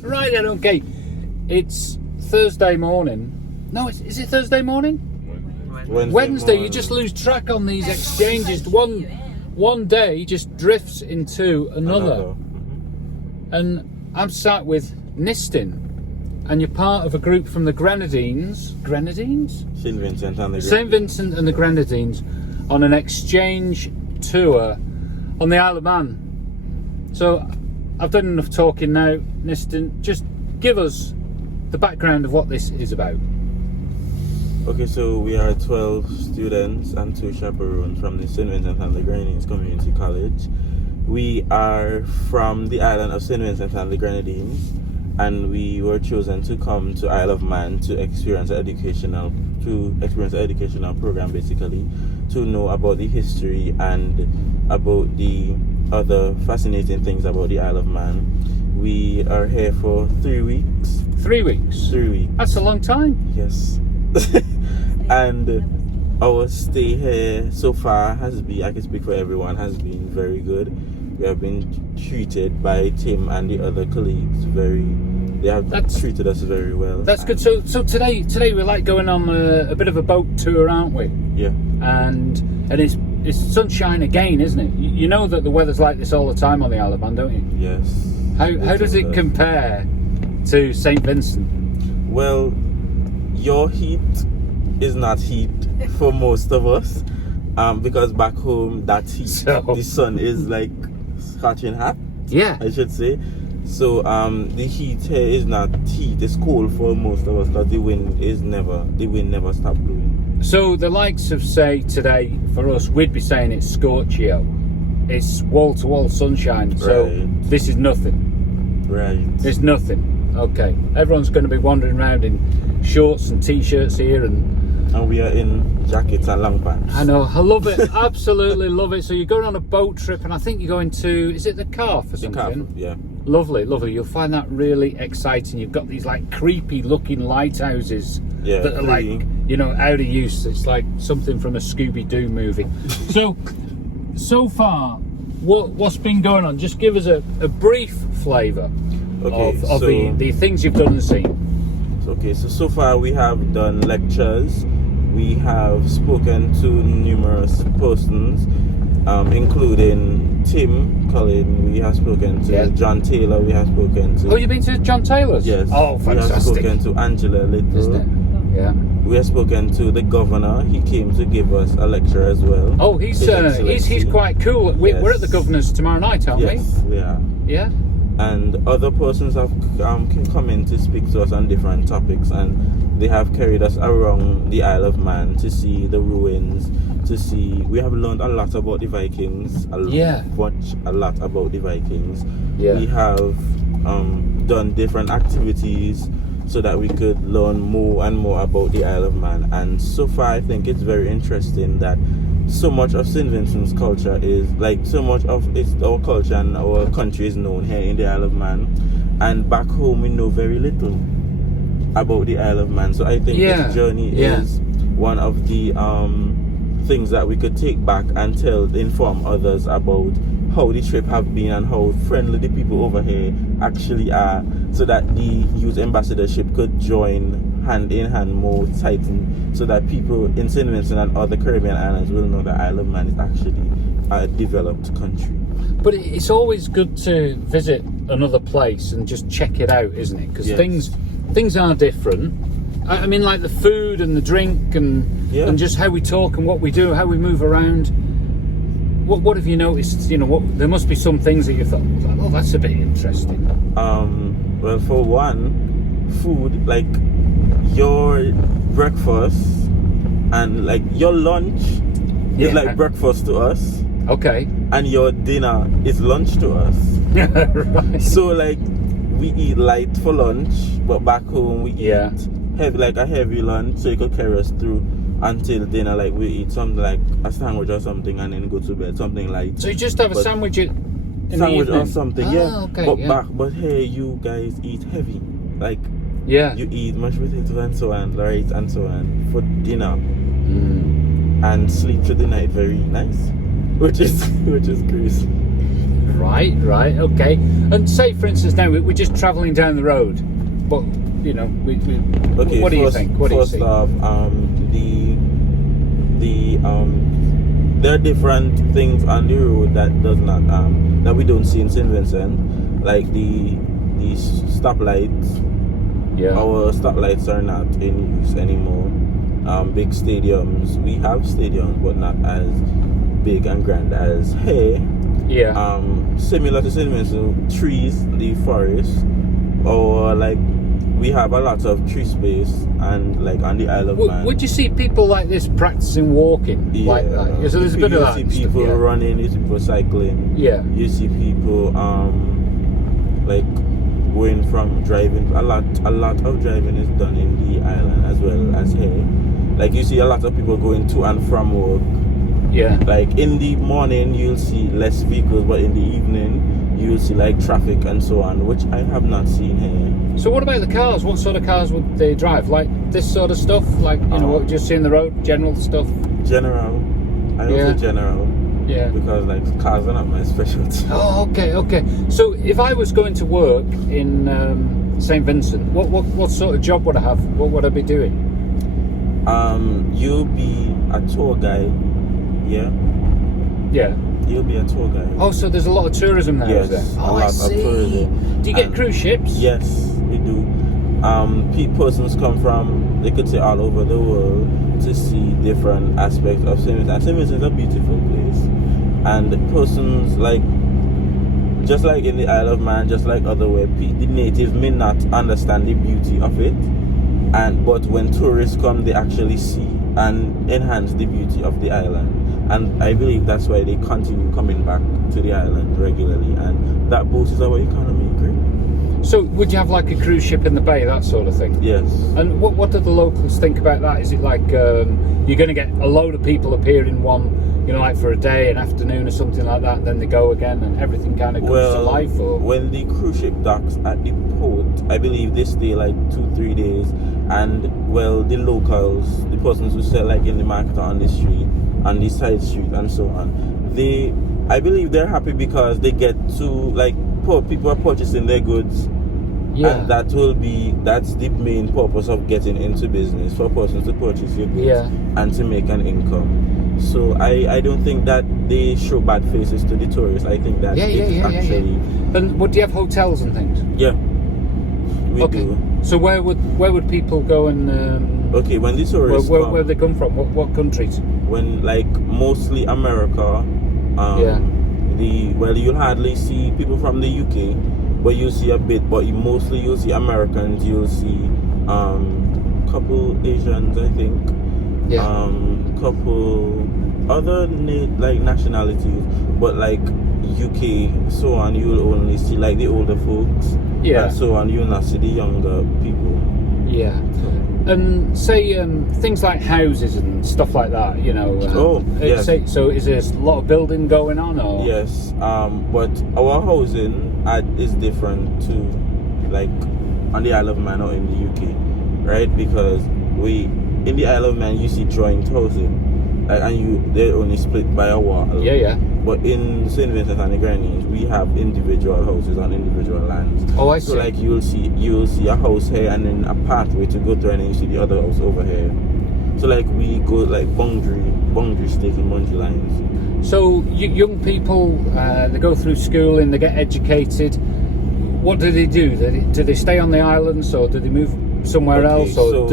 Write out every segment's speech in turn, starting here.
Right then, okay. It's Thursday morning. No, is it Thursday morning? Wednesday. You just lose track on these exchanges. One day just drifts into another. And I'm sat with Nistin, and you're part of a group from the Grenadines. Grenadines? St. Vincent and the Grenadines. St. Vincent and the Grenadines on an exchange tour on the Isle of Man. So I've done enough talking now. Nistin, just give us the background of what this is about. Okay, so we are 12 students and 2 chaperones from the St. Vincent and the Grenadines Community College. We are from the island of St. Vincent and the Grenadines, and we were chosen to come to Isle of Man to experience an educational program, basically, to know about the history and about the other fascinating things about the Isle of Man. We are here for 3 weeks. 3 weeks? 3 weeks. That's a long time. Yes. And our stay here so far has been, I can speak for everyone, has been very good. We have been treated by Tim and the other colleagues they have treated us very well. That's good. So today we're like going on a bit of a boat tour, aren't we? Yeah. And it's sunshine again, isn't it? You know that the weather's like this all the time on the Isle of Man, don't you? Yes. How does it compare to St. Vincent? Well, your heat is not heat for most of us, because back home that heat, the sun is like scorching hot. Yeah, I should say. So the heat here is not heat; it's cold for most of us because the wind never stops blowing. So the likes of, say, today for us, we'd be saying it's scorchio. It's wall to wall sunshine. So this is nothing. Right. It's nothing. Okay, everyone's going to be wandering around in shorts and t-shirts here, and we are in jackets and long pants. I know, I love it. Absolutely love it. So you're going on a boat trip, and I think you're going to, is it the Calf or something? The Calf, yeah. Lovely. You'll find that really exciting. You've got these like creepy looking lighthouses that are like, out of use. It's like something from a Scooby-Doo movie. So far, what's been going on? Just give us a brief flavour of the things you've done and seen. Okay, so far we have done lectures. We have spoken to numerous persons, including Tim Cullen. We have spoken to John Taylor. We have spoken to... Oh, you've been to John Taylor's? Yes. Oh, fantastic. We have spoken to Angela Little. Isn't it? Yeah. We have spoken to the governor. He came to give us a lecture as well. Oh, he's quite cool. We're at the governor's tomorrow night, aren't we? Yes, we are. Yeah. And other persons have come in to speak to us on different topics, and they have carried us around the Isle of Man to see the ruins, we have learned a lot about the Vikings, a lot about the Vikings. Yeah. We have done different activities so that we could learn more and more about the Isle of Man, and so far I think it's very interesting that so much of St. Vincent's culture is our culture and our country is known here in the Isle of Man, and back home we know very little about the Isle of Man. So I think this journey is one of the things that we could take back and inform others about how the trip have been and how friendly the people over here actually are, so that the youth ambassadorship could join hand in hand more tightened, so that people in St. Vincent and other Caribbean islands will know that Isle of Man is actually a developed country. But it's always good to visit another place and just check it out, isn't it? Because things are different. I mean, like the food and the drink and just how we talk and what we do, how we move around. What have you noticed? There must be some things that you thought, oh, that's a bit interesting. Well, for one, food, like your breakfast and like your lunch is like breakfast to us. Okay. And your dinner is lunch to us. Right. So like we eat light for lunch, but back home we eat a heavy lunch, so it could carry us through until dinner. Like we eat something like a sandwich or something and then go to bed, something light. So you just have a sandwich in the evening? Or something, okay, but here you guys eat heavy, like you eat mashed potatoes and so on, right, and so on for dinner, and sleep through the night very nice, which is crazy. Right. Right, okay. And say, for instance, now we're just travelling down the road, but you know, okay. What do you think? What do you see? First off, there are different things on the road that does not that we don't see in St. Vincent, like the stoplights. Yeah. Our stoplights are not in use anymore. Big stadiums, we have stadiums, but not as big and grand as here. Yeah. Similar to St. Vincent, trees, the forest, or like we have a lot of tree space, and like on the Isle of Man. Would you see people like this practicing walking? Yeah. Like that? Yeah, so there's a bit of that. You see people running, you see people cycling. Yeah. You see people like going from driving. A lot of driving is done in the island as well as here. Like you see a lot of people going to and from work. Yeah. Like in the morning you'll see less vehicles, but in the evening you'll see like traffic and so on, which I have not seen here. So what about the cars? What sort of cars would they drive? Like this sort of stuff? Like, you know, what you just see in the road? General stuff? General. I don't say general. Yeah. Because like cars are not my specialty. Oh, okay. So if I was going to work in St. Vincent, what sort of job would I have? What would I be doing? You'll be a tour guide. Yeah. Yeah. You'll be a tour guide. Oh, so there's a lot of tourism there, yes, is there? a lot of tourism. Do you get cruise ships? Yes, we do. Persons come from, they could say, all over the world to see different aspects of St. Vincent. St. Vincent is a beautiful place, and persons like, just like in the Isle of Man, just like other where the natives may not understand the beauty of it, but when tourists come, they actually see and enhance the beauty of the island. And I believe that's why they continue coming back to the island regularly, and that boosts our economy great. So would you have like a cruise ship in the bay, that sort of thing? Yes. And what do the locals think about that? Is it like you're going to get a load of people appear in one, you know, like for a day, an afternoon or something like that, and then they go again and everything kind of comes to life? Or when the cruise ship docks at the port, I believe they stay like 2-3 days, and the locals, the persons who sell like in the market or on the street, on the side street and so on, I believe they're happy because they get to, like, people are purchasing their goods. Yeah. And that's the main purpose of getting into business, for persons to purchase your goods and to make an income. So I don't think that they show bad faces to the tourists. I think that actually. And do you have hotels and things? Yeah. We do. So where would people go and okay, when the tourists where they come from? What countries? When, like, mostly America, you'll hardly see people from the UK, but you'll see a bit, but mostly you'll see Americans, you'll see couple Asians, I think, couple other nationalities, but like UK, so on, you'll only see like the older folks, and so on, you'll not see the younger people. Yeah. And say things like houses and stuff like that, you know. So is there a lot of building going on, or? Yes, but our housing is different to like on the Isle of Man or in the UK, right? Because in the Isle of Man you see joint housing, and they're only split by a wall. Yeah. But in St. Vincent and the Grenadines, we have individual houses on individual lands. Oh, I see. So like you'll see a house here and then a pathway to go through, and then you see the other house over here. So like we go like boundary staking, boundary lines. So young people, they go through schooling, they get educated. What do they do? Do they stay on the islands, or do they move somewhere else, or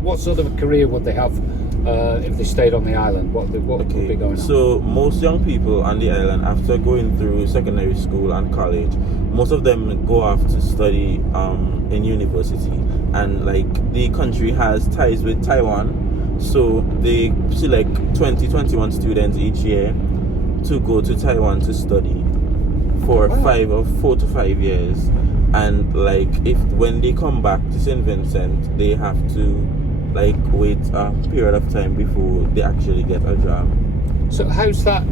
what sort of a career would they have? If they stayed on the island, what would be going on? So most young people on the island, after going through secondary school and college, most of them go off to study in university, and like the country has ties with Taiwan, so they select 21 students each year to go to Taiwan to study for 4 to 5 years, and like when they come back to St. Vincent, they have to like wait a period of time before they actually get a job. So how's that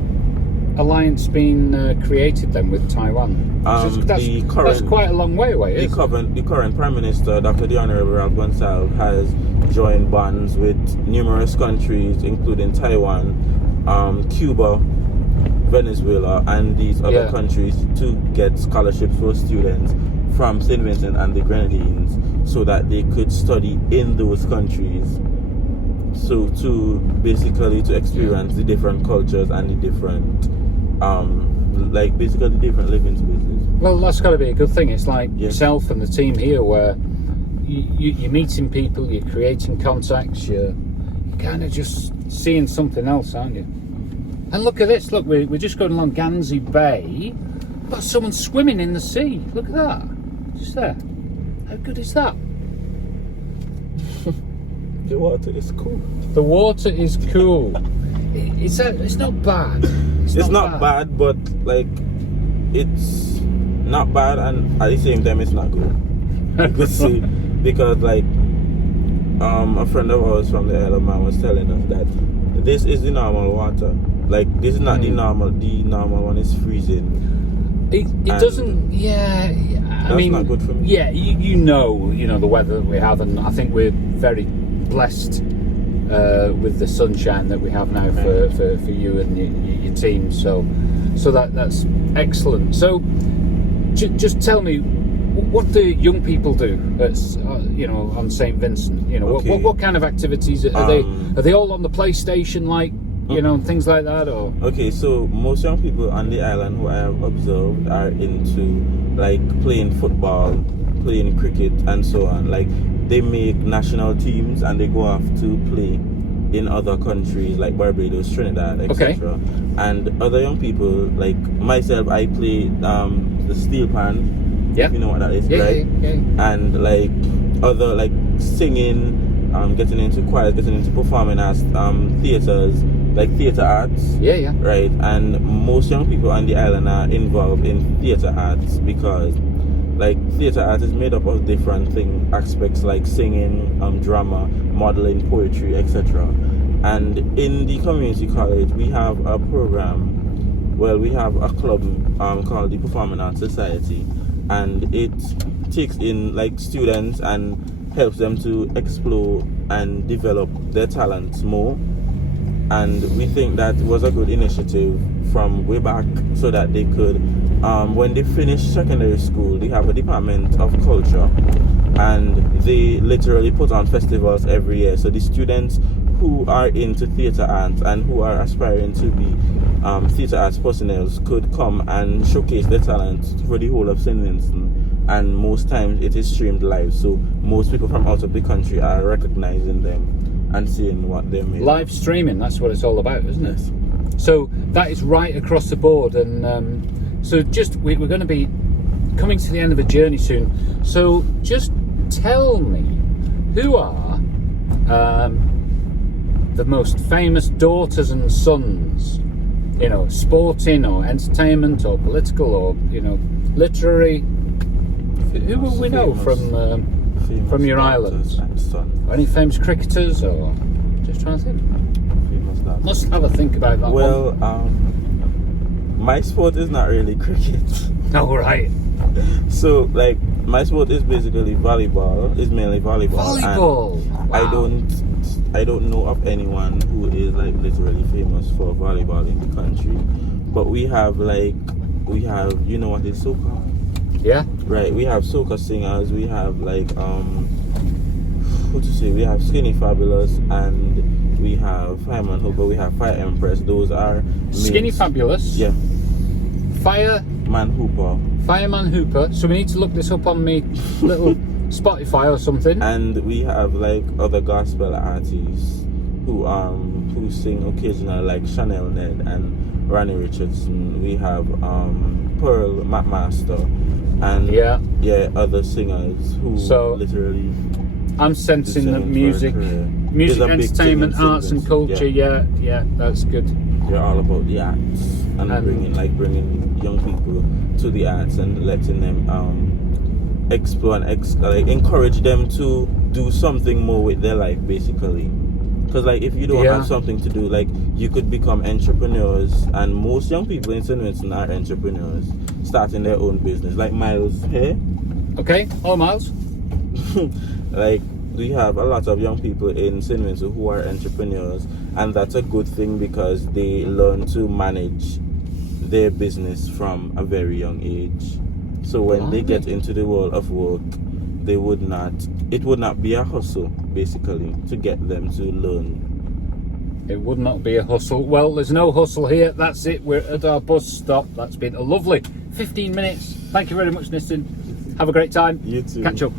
alliance been created then with Taiwan? That's quite a long way away, isn't it? The current Prime Minister, Dr. The Honorable Ralph Gonsalves, has joined bonds with numerous countries, including Taiwan, Cuba, Venezuela and these other countries to get scholarships for students from St. Vincent and the Grenadines so that they could study in those countries. So to basically to experience the different cultures and the different like basically different living spaces. Well, that's got to be a good thing. It's like yourself and the team here, where you're meeting people, you're creating contacts, you're kind of just seeing something else, aren't you? And look at this. Look, we're just going along Gansey Bay. Got someone swimming in the sea. Look at that. Just there. How good is that? The water is cool. The water is cool. It's not bad. It's not bad, but like it's not bad, and at the same time, it's not good. You could see, because like a friend of ours from the Isle of Man was telling us that this is the normal water. Like this is not the normal. The normal one is freezing. It doesn't. Yeah. I mean, not good for me. Yeah, you know the weather that we have, and I think we're very blessed with the sunshine that we have now for you and your team. So that's excellent. So just tell me, what do young people do at, on St. Vincent? What kind of activities are they? Are they all on the PlayStation, like and things like that? Or okay, so most young people on the island who I have observed are into like playing football, playing cricket, and so on. Like they make national teams and they go off to play in other countries like Barbados, Trinidad, etc. And other young people like myself, I play the steel pan. Yeah, you know what that is, right? Yeah. And like other like singing, getting into choir, getting into performing arts, theaters, like theater arts. Yeah. Right. And most young people on the island are involved in theater arts because like theater art is made up of different aspects like singing, drama, modeling, poetry, etc. And in the community college we have a program. Well, we have a club called the Performing Arts Society, and it takes in like students and helps them to explore and develop their talents more. And we think that was a good initiative from way back, so that they could when they finish secondary school, they have a department of culture, and they literally put on festivals every year. So the students who are into theater arts and who are aspiring to be theater arts personnel could come and showcase their talents for the whole of St. Vincent. And most times it is streamed live, so most people from out of the country are recognizing them and seeing what they made. Live streaming, that's what it's all about, isn't it? So that is right across the board. And so just we're going to be coming to the end of the journey soon. So just tell me, who are the most famous daughters and sons, sporting or entertainment or political or literary? Who will we know from your islands? Any famous cricketers, or just trying to think? Must have a think about that. Well, my sport is not really cricket. Oh, right. So like my sport is basically volleyball. It's mainly volleyball. Wow. I don't know of anyone who is like literally famous for volleyball in the country. But we have you know what is soca? Yeah. Right. We have soca singers. We have like we have Skinny Fabulous, and we have Fireman Hooper. We have Fire Empress. Those are Skinny Fabulous. Yeah. Fireman Hooper. So we need to look this up on me little Spotify or something. And we have like other gospel artists who sing occasionally, like Chanel Ned and Ronnie Richardson. We have Pearl McMaster and other singers who literally. I'm sensing that music, entertainment, arts and culture. Yeah, that's good. They're all about the arts and bringing young people to the arts and letting them explore and encourage them to do something more with their life, basically. Because like if you don't have something to do, like you could become entrepreneurs, and most young people in St. Vincent are entrepreneurs, starting their own business. Like Miles here. Okay, Miles. Like we have a lot of young people in St. Vincent who are entrepreneurs, and that's a good thing because they learn to manage their business from a very young age. So when they get into the world of work, it would not be a hustle, basically, to get them to learn. It would not be a hustle. Well, there's no hustle here. That's it. We're at our bus stop. That's been a lovely 15 minutes. Thank you very much, Nissan. Have a great time. You too. Catch up.